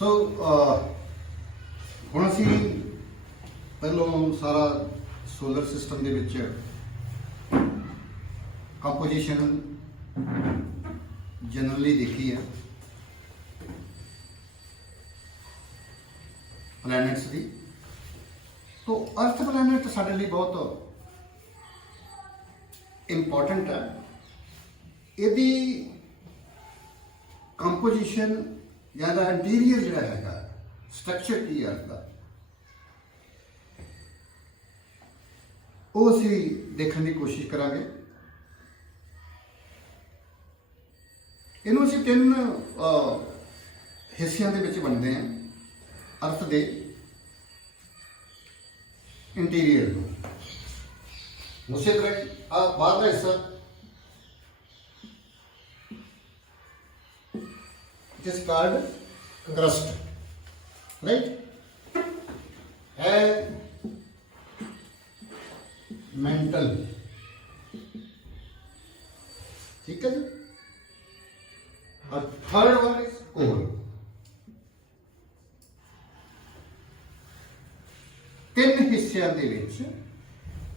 ਸੋ ਹੁਣ ਅਸੀਂ ਪਹਿਲੋਂ ਸਾਰਾ ਸੋਲਰ ਸਿਸਟਮ ਦੇ ਵਿੱਚ ਕੰਪੋਜੀਸ਼ਨ ਜਨਰਲੀ ਦੇਖੀ ਹੈ ਪਲੈਨਟਸ ਦੀ। तो अर्थ प्लैनेट साढ़े लिए बहुत इंपॉर्टेंट है। यदि कंपोजिशन या इंटीरियर जोड़ा है स्ट्रक्चर की अर्थ का वो असी देखने की कोशिश करांगे। इनू असी तीन हिस्सों के वंडते हैं अर्थ के इंटीरियर उसी तरह बाहर का हिस्सा it is called crust, right, है मेंटल, ठीक है जी। और थर्ड वन इज कोर। तीन हिस्सों के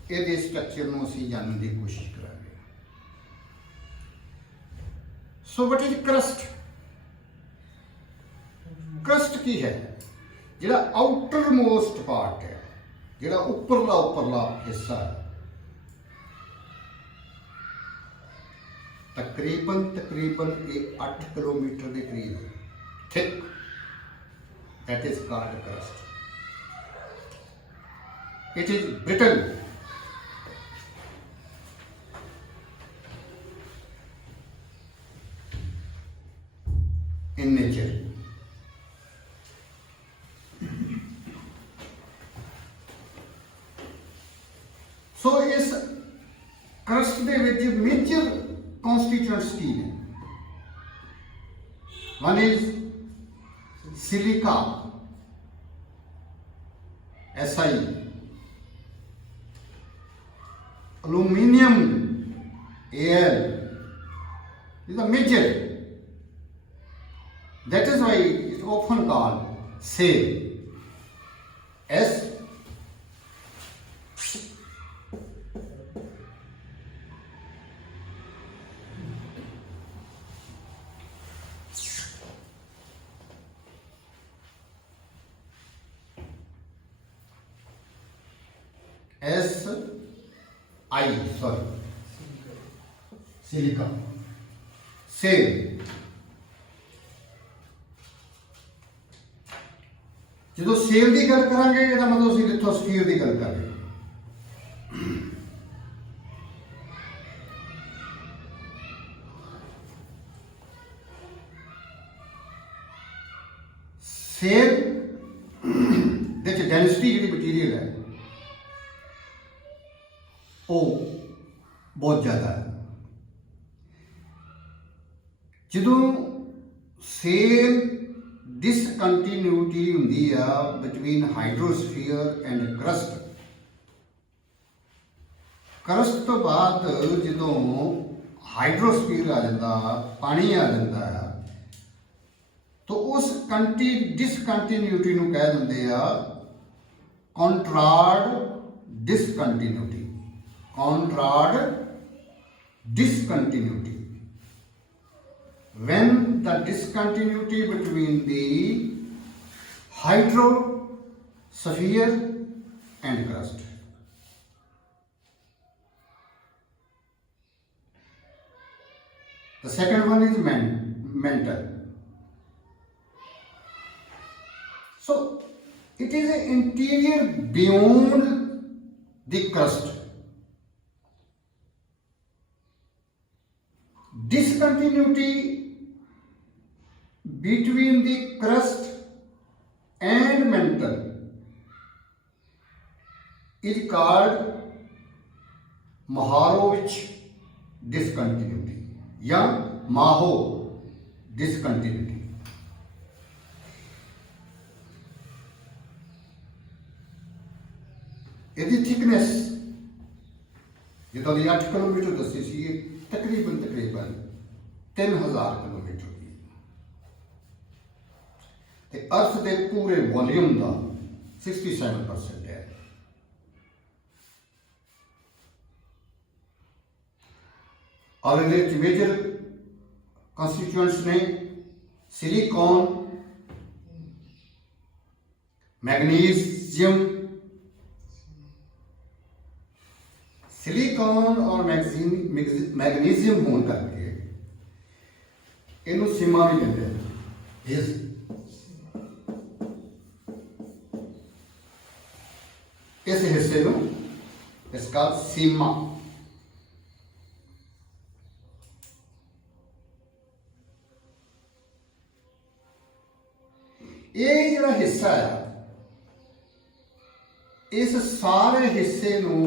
ये स्ट्रक्चर में असीं जानने की कोशिश करांगे। So what is crust? Crust की है जिहड़ा आउटर मोस्ट पार्ट है, जिहड़ा उपरला हिस्सा है, तकरीबन ये 8 किलोमीटर के करीब thick, that is called crust. It is brittle, in nature. So इस क्रस्ट दे विच मेजर कॉन्स्टिट्यूएंट्स की ने। One is silica, SI, aluminium, Al, is a major. That is why it is often called SALE. S I, sorry, silica, sale. जो sale की गल करांगे इसका मतलब असीं लिथोस्फीयर की गल कर रहे हैं। सेल दे विच डेंसिटी जिहड़ी मटीरियल है वो बहुत ज़्यादा है। जो सेम डिसकंटिन्यूटी होंगी between hydrosphere and crust, crust तो बाद जो हाइड्रोस्फीयर आ जाता, पानी आ जाता है, तो उस डिसकंटिन्यूटी को कह देंगे कॉन्ट्राड discontinuity. Contrad discontinuity, when the discontinuity between the hydrosphere and crust. The second one is mental. So it is an interior beyond the crust. Discontinuity between the crust and mantle is called Maharovich discontinuity या Maho discontinuity. यदि थिकनेस जितनी 8 किलोमीटर दसी सी तकरीबन 3000 किलोमीटर की। ਤੇ ਅਰਥ ਦੇ ਪੂਰੇ ਵੋਲਿਊਮ ਦਾ 67% ਹੈ। ਔਰ ਇਹਦੇ ਵਿੱਚ ਮੇਜਰ ਕੰਸਟੀਟਿਊਐਂਟਸ ਨੇ सिलिकॉन, मैग्नीशियम। सिलिकॉन और मैग्नीशियम होने करके इनू सीमा भी कहते हैं। इस हिस्से को इसका सीमा। ये जो हिस्सा है इस सारे हिस्से नू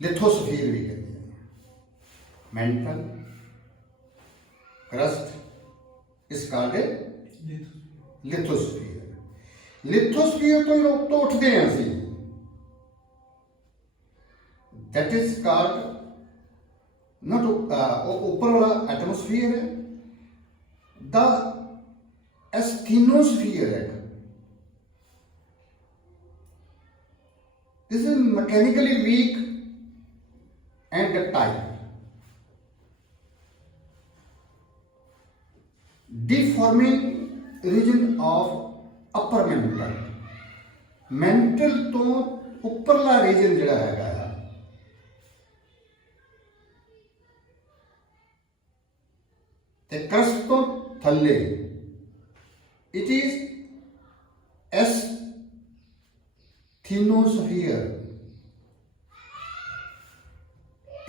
लिथोस्फीयर भी कहते हैं। मेंटल क्रस्ट इस कॉल्ड लिथोस्फीयर। लिथोस्फीयर तो लोग तो उठते हैं असी, दैट इज कॉल्ड नॉट ऊपर वाला एटमोस्फीयर है, द एस्थीनोस्फीयर है। This is mechanically weak and ductile. Deforming region of upper mental. mental तो उपरला रीजन जिहड़ा हैगा ते क्रस्ट तो थल्ले इट इज एस्थीनोस्फीयर।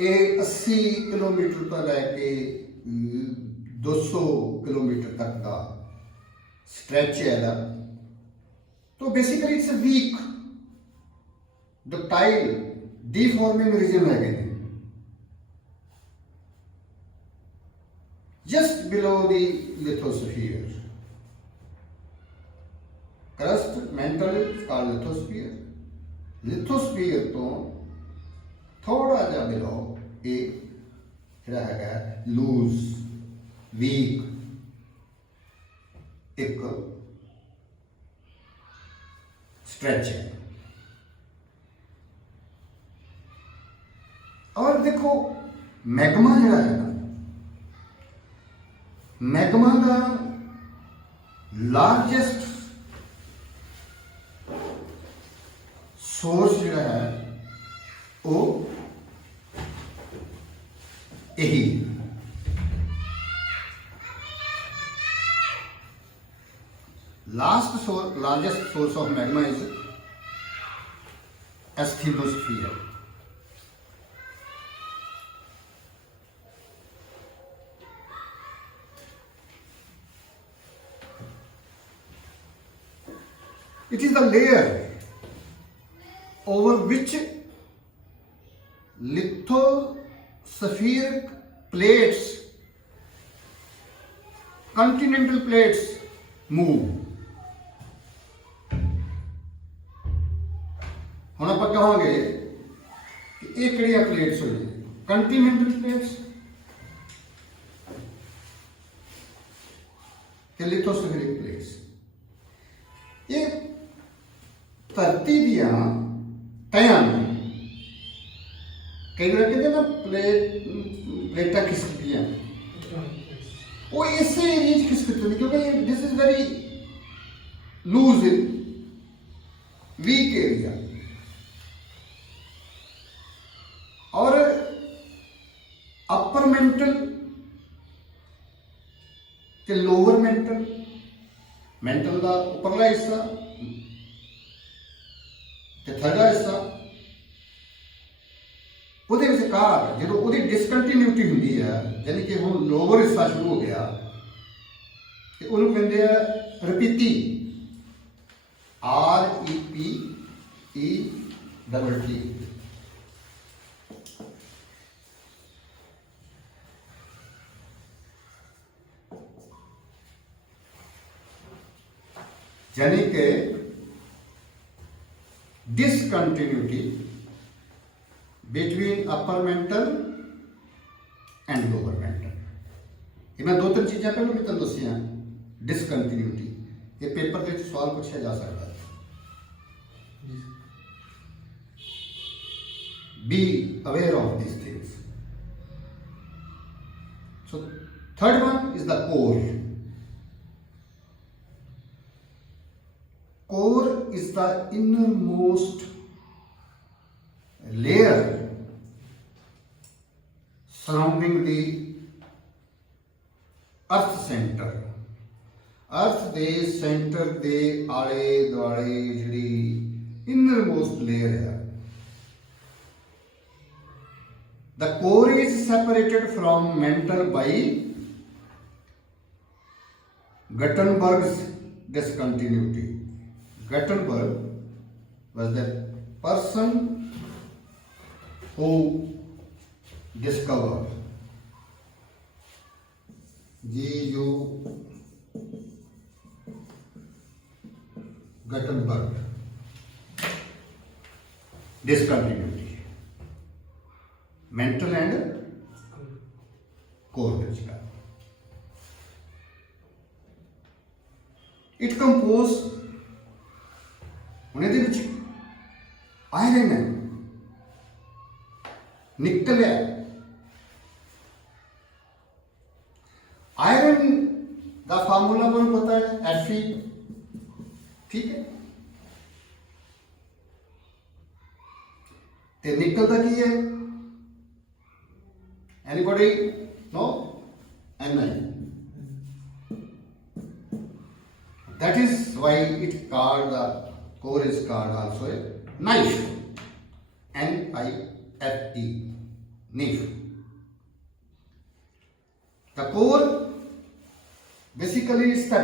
ये 80 किलोमीटर तो लैके 200 किलोमीटर तक का स्ट्रेच है। तो basically it's weak ductile deforming region है just below the lithosphere. Crust mental is called lithosphere. Lithosphere तो थोड़ा जा below एक क्या है loose weak एक stretch है। और देखो मैग्मा जरा है ना, मैग्मा का लार्जेस्ट सोर्स जो है वो यही largest source of magma is asthenosphere. It is the layer over which lithospheric plates, continental plates move. ਹੁਣ ਆਪਾਂ ਕਹਾਂਗੇ ਕਿ ਇਹ ਕਿਹੜੀਆਂ ਪਲੇਟਸ ਹੋਈਆਂ, ਕੰਟੀਨੈਂਟਲ ਪਲੇਟਸ ਤੇ ਲਿਥੋਸਫੀਰਿਕ ਪਲੇਟਸ। ਇਹ ਧਰਤੀ ਦੀਆਂ ਤਹਿਾਂ ਨੂੰ ਕਈ ਵਾਰ ਕਹਿੰਦੇ ਨਾ ਪਲੇਟਾਂ ਖਿਸਕਦੀਆਂ, ਉਹ ਇਸੇ ਏਰੀਏ 'ਚ ਖਿਸਕਦੀਆਂ ਨੇ ਕਿਉਂਕਿ this is very loose weak area. और अपर मेंटल ते लोअर मेंटल, मेंटल का उपरला हिस्सा ते थल्ला हिस्सा, ਉਹਦੇ ਵਿਚਕਾਰ ਜਦੋਂ ਉਹਦੀ ਡਿਸਕੰਟੀਨਿਊਟੀ ਹੁੰਦੀ ਹੈ, ਯਾਨੀ ਕਿ ਹੁਣ ਲੋਅਰ ਹਿੱਸਾ ਸ਼ੁਰੂ ਹੋ ਗਿਆ ਤੇ ਉਹਨੂੰ ਕਹਿੰਦੇ ਆ ਰਪੀਤੀ, REPETT। यानी कि discontinuity between upper mantle and lower mental. ये मैं 2-3 चीज़ां पहले भी तुम दसिया डिसकंटिन्यूटी ये पेपर के सवाल पूछा जा सकता है be aware of this things so third one is the core is the innermost layer surrounding the earth center अर्थ ਦੇ ਸੈਂਟਰ ਦੇ ਆਲੇ ਦੁਆਲੇ ਜਿਹੜੀ innermost layer ਹੈ the core is separated from mantle by Gutenberg's discontinuity. Gutenberg was the person who discovered G.U. Gutenberg discontinuity mental and core it composed ਹੁਣ ਇਹਦੇ ਵਿੱਚ ਆਇਰਨ ਹੈ ਨਿਕਲ ਹੈ ਆਇਰਨ ਦਾ ਫਾਰਮੂਲਾ ਮੈਨੂੰ ਪਤਾ ਹੈ Fe ठीक है ते निकल का की है anybody know Ni that is why it called the core is called also a knife N-I-F-E knife the core basically is the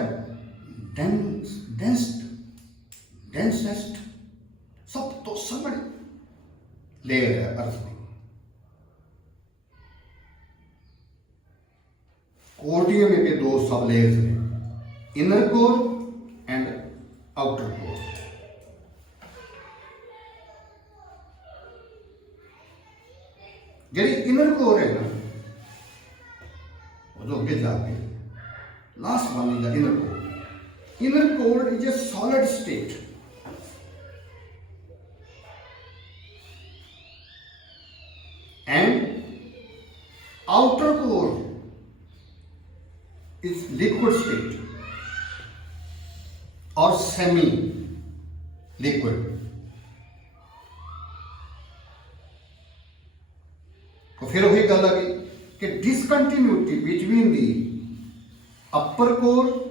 densest सब तो समझ लेयर है अर्थ की कोटियों में भी 2 सब लेयर्स हैं inner core and outer core जी इनर कोर है ना वो जो अगे जाके last one is the inner core inner core is a solid state and outer core is liquid state or semi liquid तो फिर वही गल आ गई कि discontinuity between the upper core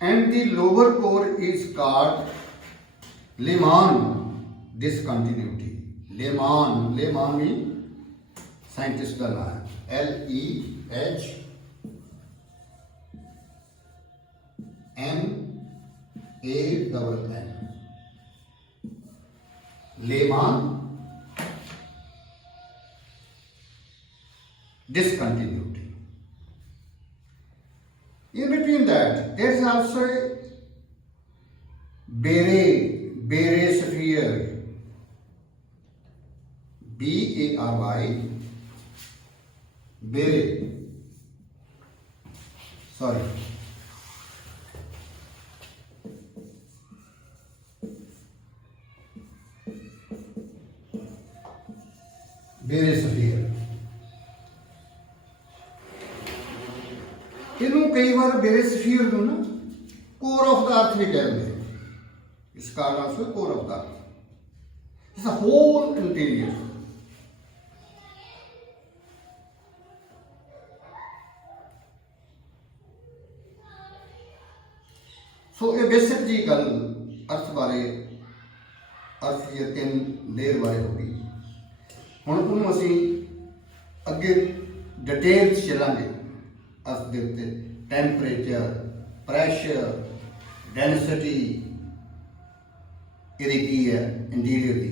and the lower core is called Lehman discontinuity. Lehman means scientist का नाम है Lehman Lehman discontinuity. In between that, there is also a Beret sphere, B-A-R-Y, Beret. Sorry. Beret sphere. ਇਹਨੂੰ ਕਈ ਵਾਰ ਬੇਰੇ ਸਫੀਰ ਨੂੰ ਨਾ core of ਦਾ ਅਰਥ ਵੀ ਕਹਿੰਦੇ ਇਸ ਕਾਰਨ ਆਫ ਕੋਰ ਆਫ ਦਾ ਇਸ ਅ ਹੋਲ ਇੰਟੀਰੀਅਰ ਸੋ ਇਹ ਬੇਸਿਕ ਜੀ ਗੱਲ ਅਰਥ ਬਾਰੇ ਅਰਥ ਦੀ 3 ਲੇਅਰ ਬਾਰੇ ਹੋ ਗਈ ਹੁਣ ਉਹਨੂੰ ਅਸੀਂ ਅੱਗੇ ਡਿਟੇਲ 'ਚ ਚੱਲਾਂਗੇ अर्थ के उत्ते टैंपरेचर प्रैशर डेंसिटी ये की है इंटीरियर की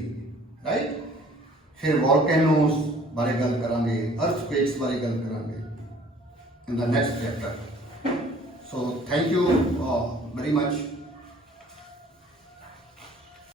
राइट फिर वॉल्केनोस बारे गल करांगे अर्थक्वेक्स बारे गल करांगे in the next chapter so thank you very much